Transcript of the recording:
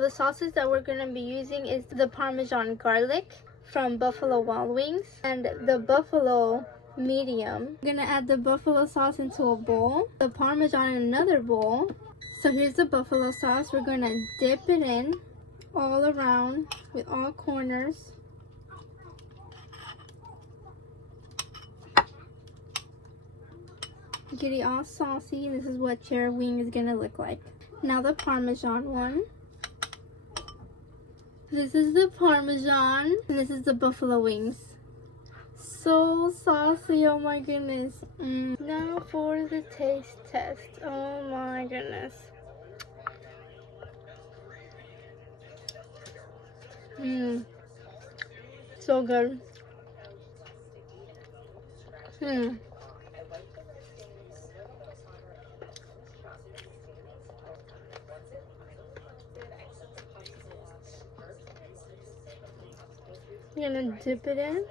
The sauces that we're going to be using is the Parmesan garlic from Buffalo Wild Wings and the buffalo medium. I'm gonna add the buffalo sauce into a bowl, the Parmesan in another bowl. So here's the buffalo sauce. We're gonna dip it in all around with all corners. Get it all saucy. This is what your wing is gonna look like. Now the Parmesan one. This is the Parmesan and this is the buffalo wings. So saucy, oh my goodness. Now for the taste test. Oh my goodness. So good. I'm gonna dip it in.